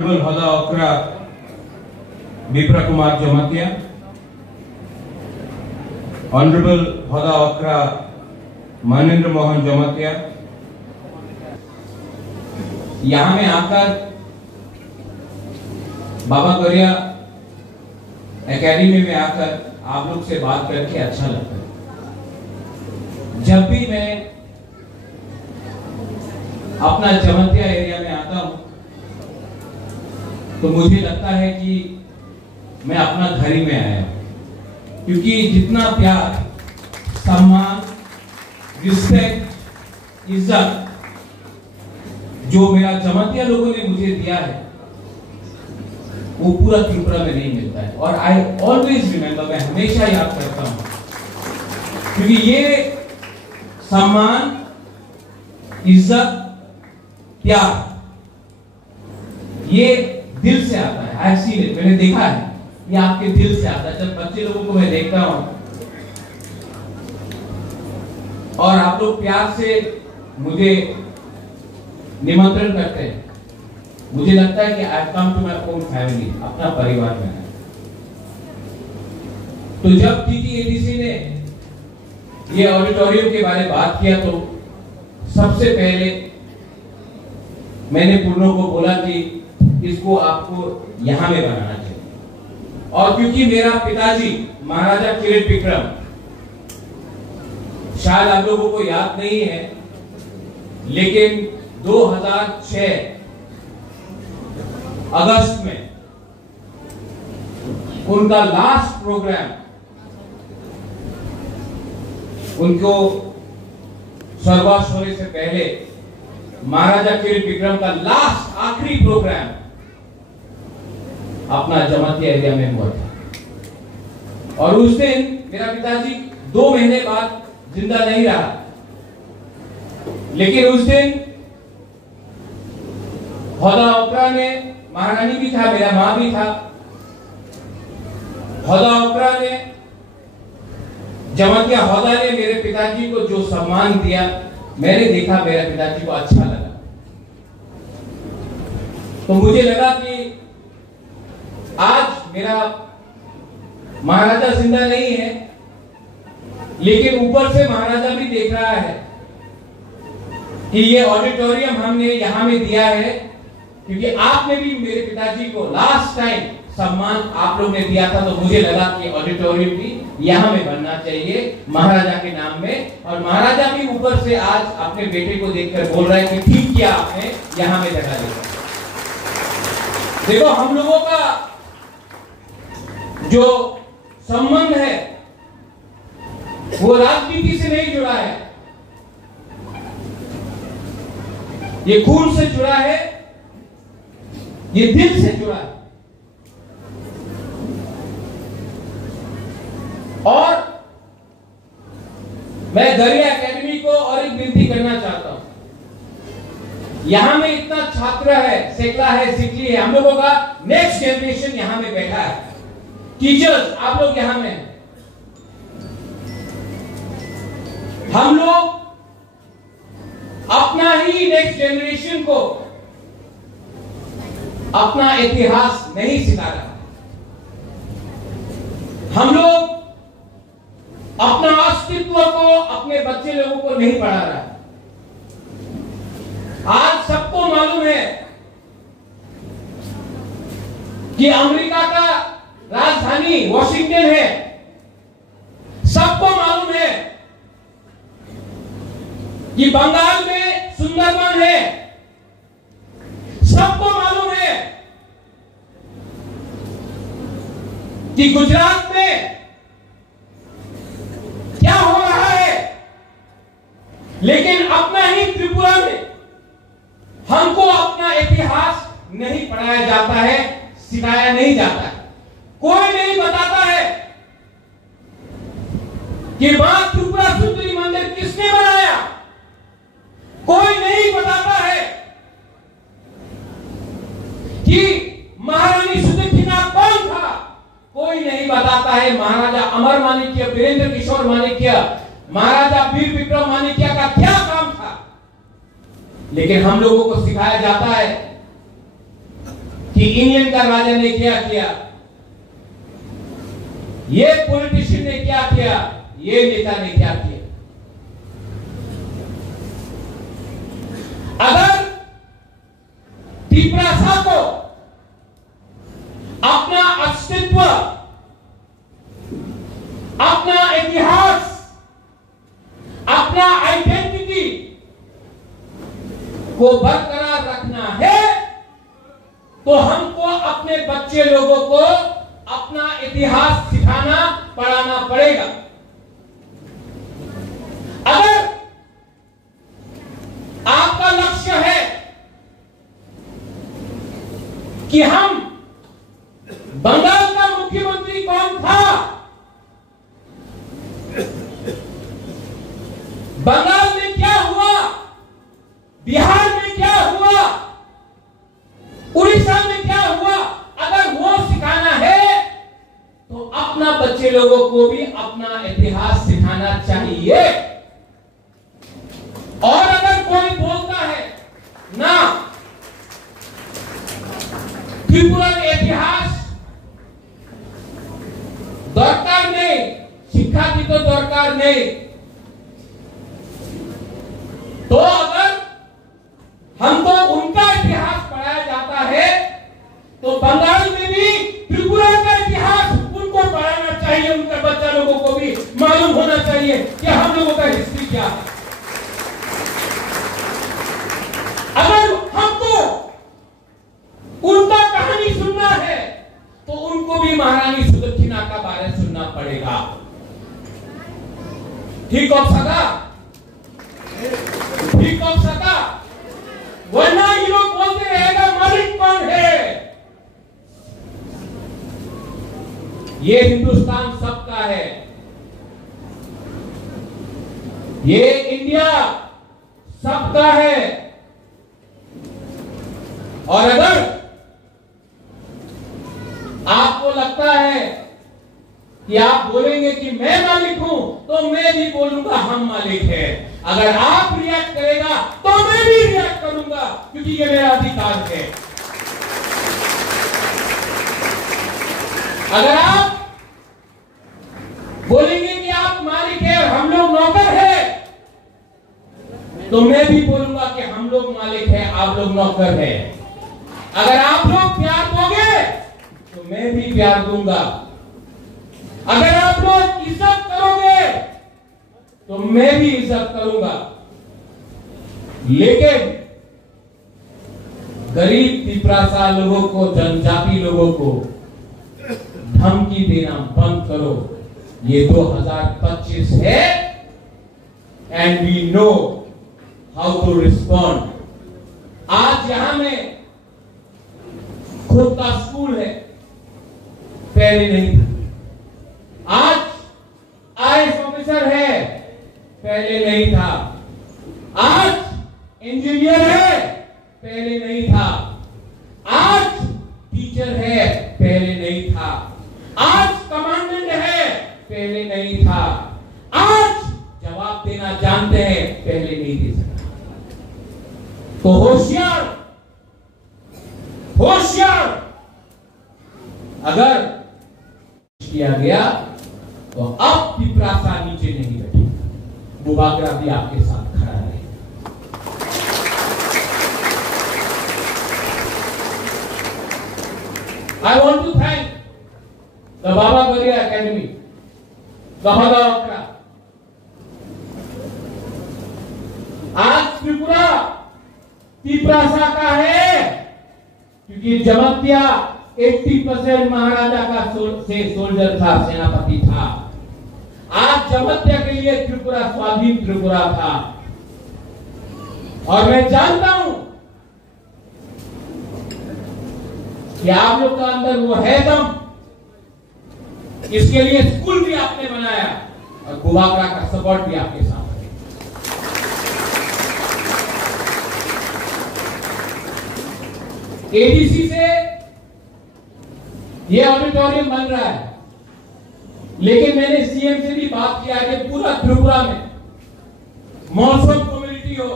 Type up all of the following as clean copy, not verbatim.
Hoda Okra Bipra Kumar Jamatia, Honorable Hoda Okra Manindra Mohan Jamatia, यहाँ में आकर बाबा Gauriya academy में आकर आप लोग से बात करके अच्छा लगता है। जब भी मैं अपना जमतिया एरिया में आता हूं तो मुझे लगता है कि मैं अपना घर ही में आया हूं, क्योंकि जितना प्यार, सम्मान, रिस्पेक्ट, इज्जत जो मेरा जमतिया लोगों ने मुझे दिया है वो पूरा त्रिपुरा में नहीं मिलता है। और आई ऑलवेज रिमेंबर, मैं हमेशा याद करता हूं, क्योंकि ये सम्मान, इज्जत, प्यार ये दिल से आता है। आई सीन इट, मैंने देखा है ये आपके दिल से आता है। जब बच्चे लोगों को मैं देखता हूं और आप लोग प्यार से मुझे निमंत्रण करते हैं, मुझे लगता है कि I come to my own family, अपना परिवार में है। तो जब टीटीएडीसी ने ये ऑडिटोरियम के बारे में बात किया तो सबसे पहले मैंने पूर्णों को बोला कि इसको आपको यहां में बनाना चाहिए। और क्योंकि मेरा पिताजी महाराजा किरीट विक्रम, शायद आप लोगों को याद नहीं है, लेकिन 2006 अगस्त में उनका लास्ट प्रोग्राम, उनको स्वर्गवास होने से पहले महाराजा किरीट विक्रम का लास्ट आखिरी प्रोग्राम अपना जमतिया एरिया में हुआ था। और उस दिन मेरा पिताजी 2 महीने बाद जिंदा नहीं रहा, लेकिन उस दिन होदा ओकरा ने, महारानी भी था, मेरा मां भी था, होदा ओकरा ने, जमतिया होदा ने मेरे पिताजी को जो सम्मान दिया, मैंने देखा मेरे पिताजी को अच्छा लगा। तो मुझे लगा कि आज मेरा महाराजा जिंदा नहीं है, लेकिन ऊपर से महाराजा भी देख रहा है कि ये ऑडिटोरियम हमने यहां में दिया है, क्योंकि आपने भी मेरे पिताजी को लास्ट टाइम सम्मान आप लोग ने दिया था। तो मुझे लगा कि ऑडिटोरियम भी यहां में बनना चाहिए महाराजा के नाम में। और महाराजा भी ऊपर से आज अपने बेटे को देखकर बोल रहे हैं कि ठीक किया आपने यहां में जगह दी। देखो, हम लोगों का जो संबंध है वो राजनीति से नहीं जुड़ा है, ये खून से जुड़ा है, ये दिल से जुड़ा है। और मैं गौरिया एकेडमी को और एक विनती करना चाहता हूं, यहां में इतना छात्र है, सेकला है, सिकली है, हम लोगों का नेक्स्ट जनरेशन यहां में बैठा है, टीचर्स आप लोग यहां में, हम लोग अपना ही नेक्स्ट जनरेशन को अपना इतिहास नहीं सिखा रहा, हम लोग अपना अस्तित्व को अपने बच्चे लोगों को नहीं पढ़ा रहा। आज सबको मालूम है कि अमेरिका का राजधानी वॉशिंगटन है, सबको मालूम है कि बंगाल में सुंदरबन है, सबको मालूम है कि गुजरात में क्या हो रहा है, लेकिन अपना ही त्रिपुरा में हमको अपना इतिहास नहीं पढ़ाया जाता है, सिखाया नहीं जाता है। कोई नहीं बताता है कि मां त्रिपुरा सुंदरी मंदिर किसने बनाया, कोई नहीं बताता है कि महारानी सुदक्षिणा कौन था, कोई नहीं बताता है महाराजा अमर माणिक्य, वीरेंद्र किशोर माणिक्य, महाराजा वीर विक्रम माणिक्य का क्या काम था। लेकिन हम लोगों को सिखाया जाता है कि इंग्लैंड का राजा ने क्या किया, ये पॉलिटिशियन ने क्या किया, ये नेता ने क्या किया। अगर तिपरासा को अपना अस्तित्व, अपना इतिहास, अपना आइडेंटिटी को बरकरार रखना है तो हमको अपने बच्चे लोगों को अपना इतिहास सिखाना पढ़ाना पड़ेगा। अगर आपका लक्ष्य है कि हम बंगाल का मुख्यमंत्री कौन था, बंगाल में क्या हुआ, बिहार में क्या हुआ, उड़ीसा में क्या हुआ, अगर वो सिखाना है तो अपना बच्चे लोगों को भी अपना इतिहास सिखाना चाहिए। और अगर कोई बोलता है ना त्रिपुरा इतिहास दरकार नहीं, शिक्षा की तो दरकार नहीं, तो अगर हमको उनका इतिहास पढ़ाया जाता है तो बंगाल में भी त्रिपुरा का इतिहास उनको पढ़ाना चाहिए, उनके बच्चा लोगों को भी मालूम होना चाहिए कि हम लोगों का हिस्ट्री क्या है। अगर हमको उनका कहानी सुनना है तो उनको भी महारानी सुदक्षिणा का बारे में सुनना पड़ेगा। ठीक हो सका, ठीक हो सका, वरना ये लोग बोलते रहेगा मालिक कौन है। ये हिंदुस्तान सबका है, ये इंडिया सबका है। और अगर आपको लगता है कि आप बोलेंगे कि मैं मालिक हूं तो मैं भी बोलूंगा हम मालिक है। अगर आप रिएक्ट करेगा तो मैं भी रिएक्ट करूंगा, क्योंकि ये मेरा अधिकार है। अगर आप बोलेंगे कि आप मालिक है और हम लोग नौकर है तो मैं भी बोलूंगा कि हम लोग मालिक है, आप लोग नौकर है। अगर आप लोग प्यार दोगे तो मैं भी प्यार दूंगा। अगर आप लोग इज्जत करोगे तो मैं भी इज्जत करूंगा। लेकिन गरीब तिपरासा लोगों को, जनजाति लोगों को धमकी देना बंद करो। ये 2025 है and we know how to respond. आज यहां में खुद का स्कूल है, पहले नहीं था। आज आईएएस ऑफिसर है, पहले नहीं था। आज इंजीनियर है, पहले नहीं था। आज टीचर है, पहले नहीं था। आज कमांडेंट है, पहले नहीं था। आज जवाब देना जानते हैं, पहले नहीं दे सकता। तो होशियार, होशियार। अगर किया गया तो अब तिपरासा नीचे नहीं बैठेगा, बुबागरा भी आपके साथ खड़ा रहेगा। I want to thank the Baba Garia Academy, Bahadawakra। आज त्रिपुरा तिपरासा का है क्योंकि जमत्या 80% महाराजा का सोल्जर था, सेनापति था। आज जमत्या के लिए त्रिपुरा स्वाधीन त्रिपुरा था। और मैं जानता हूं कि आप लोग का अंदर वो है दम। इसके लिए स्कूल भी आपने बनाया और बुबागरा का सपोर्ट भी आपके साथ है। एडीसी से ये ऑडिटोरियम बन रहा है, लेकिन मैंने सीएम से भी बात किया कि पूरा त्रिपुरा में मौसम कम्युनिटी हो,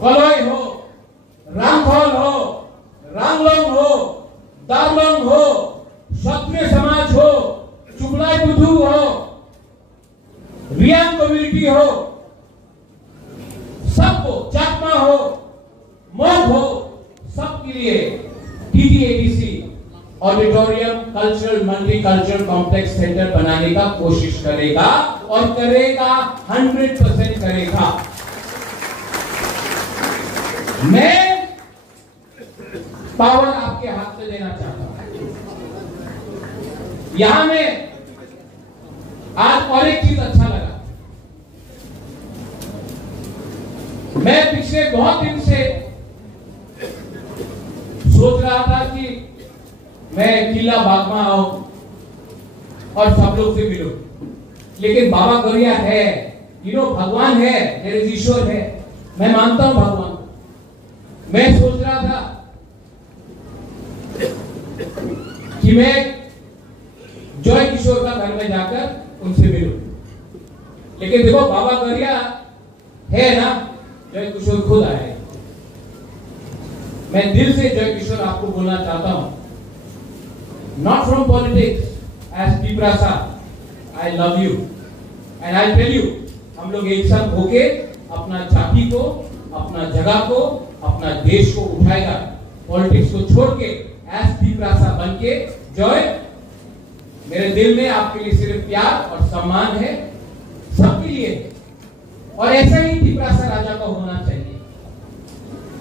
कलोई हो, रामखोल हो, रामलोंग हो, दारुलंग हो, क्षत्रिय समाज हो, चुगलाई बुद्धू हो, रियांग कम्युनिटी हो, सबको, चाकमा हो, मोग हो, सबके लिए TTADC auditorium cultural multicultural complex centre बनाने का कोशिश करेगा और करेगा, 100% करेगा। मैं पावर आपके हाथ से लेना चाहता हूं। यहां में आज और एक चीज अच्छा लगा, मैं पिछले बहुत दिन से सोच रहा था कि मैं किला बागमा आऊं और सब लोग से मिलूं, लेकिन बाबा गौरिया है, भगवान है, मेरे ईश्वर है, मैं मानता हूं भगवान। मैं सोच रहा था कि मैं जॉय किशोर का घर में जाकर उनसे मिलूं, लेकिन देखो बाबा गौरिया है ना, जॉय किशोर खुद आए। मैं दिल से जॉय किशोर आपको बोलना चाहता हूं, not from politics, as Piprasa, I love you and I'll tell you, हम लोग एक साथ होके अपना जाति को, अपना जगह को, अपना देश को उठाएगा, पॉलिटिक्स को छोड़ के as Piprasa बन के। जॉय, मेरे दिल में आपके लिए सिर्फ प्यार और सम्मान है, सबके लिए, और ऐसा ही Piprasa राजा को होना चाहिए।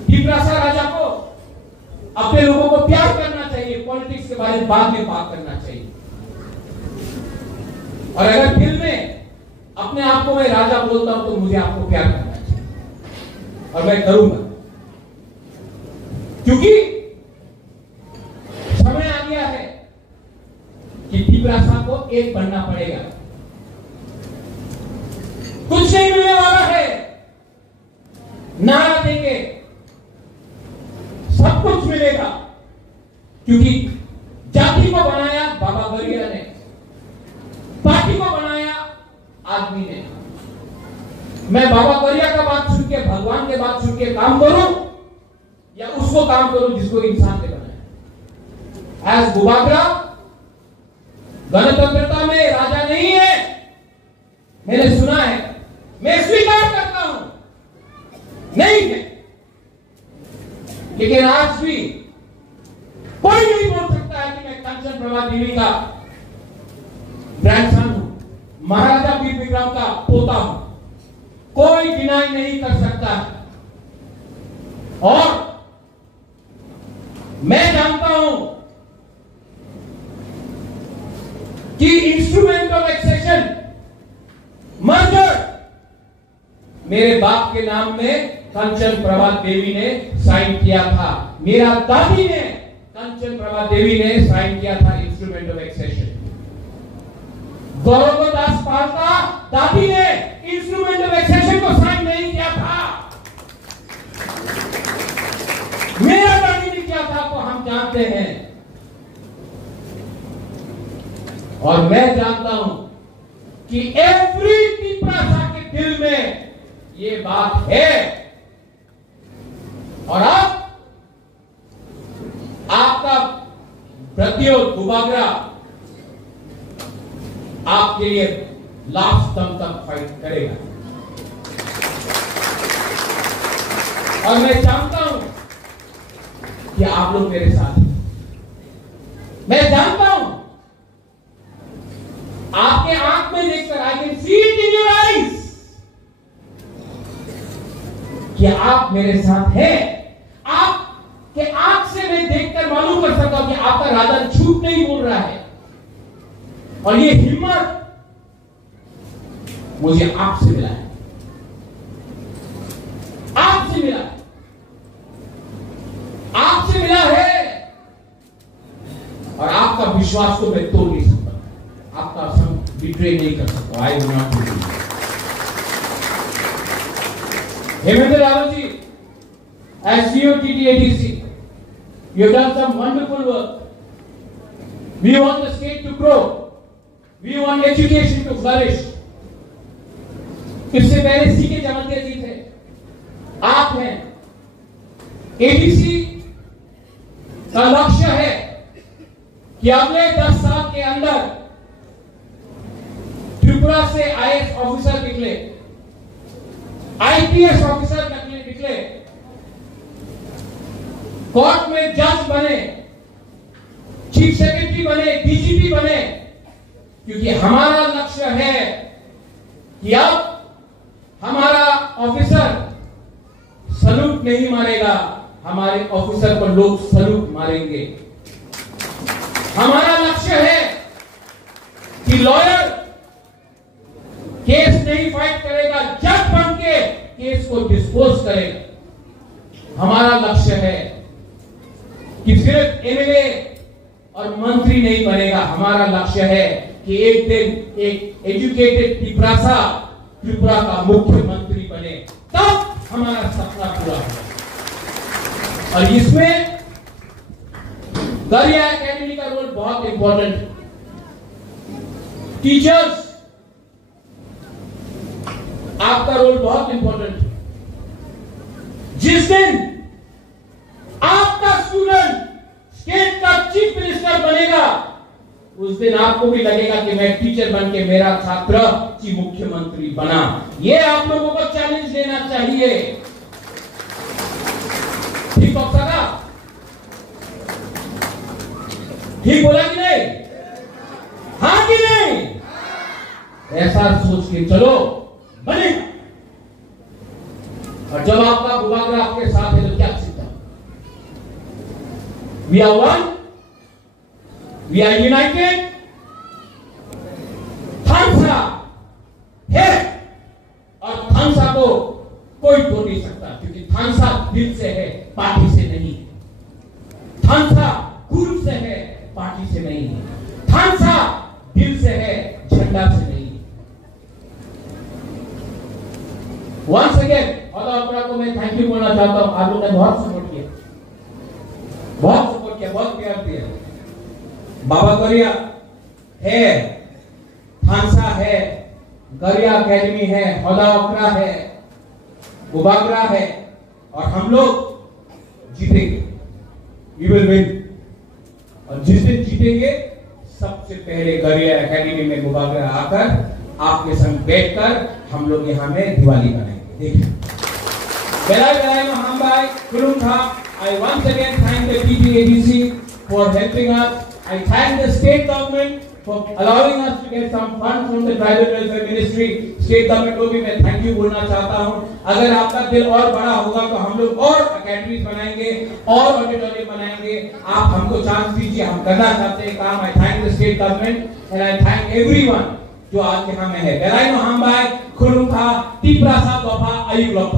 Piprasa राजा को अपने लोगों को प्यार करना चाहिए, पॉलिटिक्स के बारे में बाद में बात करना चाहिए। और अगर दिल में अपने आप को मैं राजा बोलता हूं तो मुझे आपको प्यार करना चाहिए, और मैं करूंगा, क्योंकि समय आ गया है कि Piprasa को एक बनना पड़ेगा। कुछ नहीं मिलने वाला है, नारा देंगे सब कुछ मिलेगा, क्योंकि जाति को बनाया बाबा गौरिया ने, पार्टी को बनाया आदमी ने। मैं बाबा गौरिया का बात सुन के, भगवान के बात सुन के काम करूं, या उसको काम करूं जिसको इंसान ने बनाया। एज बुबागरा गणतंत्रता में राजा नहीं है, मैंने सुना है, मैं स्वीकार करता हूं, नहीं है, लेकिन आज भी कोई नहीं बोल सकता है कि मैं कंचन प्रभा देवी का ग्रैंडसन हूं, महाराजा वीर विक्रम का पोता हूं, कोई डिनाई नहीं कर सकता। और मैं जानता हूं कि इंस्ट्रूमेंट ऑफ एक्सेशन मर्जर मेरे बाप के नाम में कंचन प्रभा देवी ने साइन किया था, मेरा दादी ने, कंचन प्रभा देवी ने साइन किया था इंस्ट्रूमेंट ऑफ एक्सेशन। गौरवदास पाल का दादी ने इंस्ट्रूमेंट ऑफ एक्सेशन को साइन नहीं किया था, मेरा दादी ने किया था, तो हम जानते हैं। और मैं जानता हूं कि एवरी Piprasa के दिल में ये बात है, और अब आपका प्रतियोगी बुबागरा आपके लिए लास्ट दम तक फाइट करेगा। और मैं जानता हूं कि आप लोग मेरे साथ हैं, मैं जानता हूं, आपके आंख में देखकर, I can see it in your eyes, कि आप मेरे साथ हैं। आपके आंख से मैं देखकर मालूम कर सकता हूं कि आपका राजा झूठ नहीं बोल रहा है, और ये हिम्मत मुझे आपसे मिला है, आपसे मिला है, आपसे मिला है। और आपका विश्वास को मैं तोड़ नहीं सकता, आपका संग बिट्रे नहीं कर सकता। I will not do. Hemendra Rawat ji, as CEO TTADC, you have done some wonderful work. We want the state to grow. We want education to flourish. इससे पहले सीके जमतिया जी थे, आप हैं। ADC का लक्ष्य है कि अगले 10 साल के अंदर त्रिपुरा से आईएएस ऑफिसर निकले, आईपीएस ऑफिसर निकले, कोर्ट में जज बने, चीफ सेक्रेटरी बने, डीजीपी बने, क्योंकि हमारा लक्ष्य है कि अब हमारा ऑफिसर सलूट नहीं मारेगा, हमारे ऑफिसर को लोग सलूट मारेंगे। हमारा लक्ष्य है कि लॉयर केस नहीं फाइट करेगा, जज बन के केस को डिस्पोज करेगा। हमारा लक्ष्य है कि सिर्फ एमएलए और मंत्री नहीं बनेगा, हमारा लक्ष्य है कि एक दिन एक एजुकेटेड त्रिपुरा का मुख्यमंत्री बने, तब हमारा सपना पूरा होगा। और इसमें गरिया एकेडमी का रोल बहुत इंपॉर्टेंट है। टीचर्स, आपका रोल बहुत इंपॉर्टेंट है। जिस दिन आपका स्टूडेंट स्टेट का चीफ मिनिस्टर बनेगा, उस दिन आपको भी लगेगा कि मैं टीचर बन के मेरा छात्र चीफ मुख्यमंत्री बना। ये आप लोगों को चैलेंज लेना चाहिए। ठीक होगा? ठीक बोला कि नहीं? हाँ कि नहीं? ऐसा सोच के चलो, बने। और जब आपका बुबागरा आपके साथ है तो क्या सीखता? We are one, we are united. थानसा है और थानसा को कोई तोड़ नहीं सकता, क्योंकि थानसा दिल से है, पार्टी से नहीं। थानसा गुरु से है, पार्टी से नहीं। थानसा दिल से है, झंडा से नहीं। वंस अगेन हौदा को मैं थैंक यू बोलना चाहता हूं। आप लोगों ने बहुत सपोर्ट किया, बहुत प्यार दिया। बाबा गरिया है, थानसा है, गरिया एकेडमी है, हौदा ओकरा है, बुबागरा है, और हम लोग जीतेंगे। We will win. और जिस दिन जीतेंगे, सबसे पहले गरिया एकेडमी में बुबागरा आकर आपके संग बैठकर हम लोग यहाँ में दिवाली बनाएंगे। देखिए, I once again thank the TTADC for helping us. I thank the state government for allowing us to get some funds from the tribal welfare ministry. State government को भी मैं thank you बोलना चाहता हूँ। अगर आपका दिल और बड़ा होगा तो हम लोग और अकेडमीज बनाएंगे और ऑडिटोरियम बनाएंगे। आप हमको चांस दीजिए, हम करना चाहते हैं काम। I thank the state government and I thank everyone जो आज यहाँ में है। गलाई महामबाई खुरुम था टीपरा सा गोपा अयुब लोग।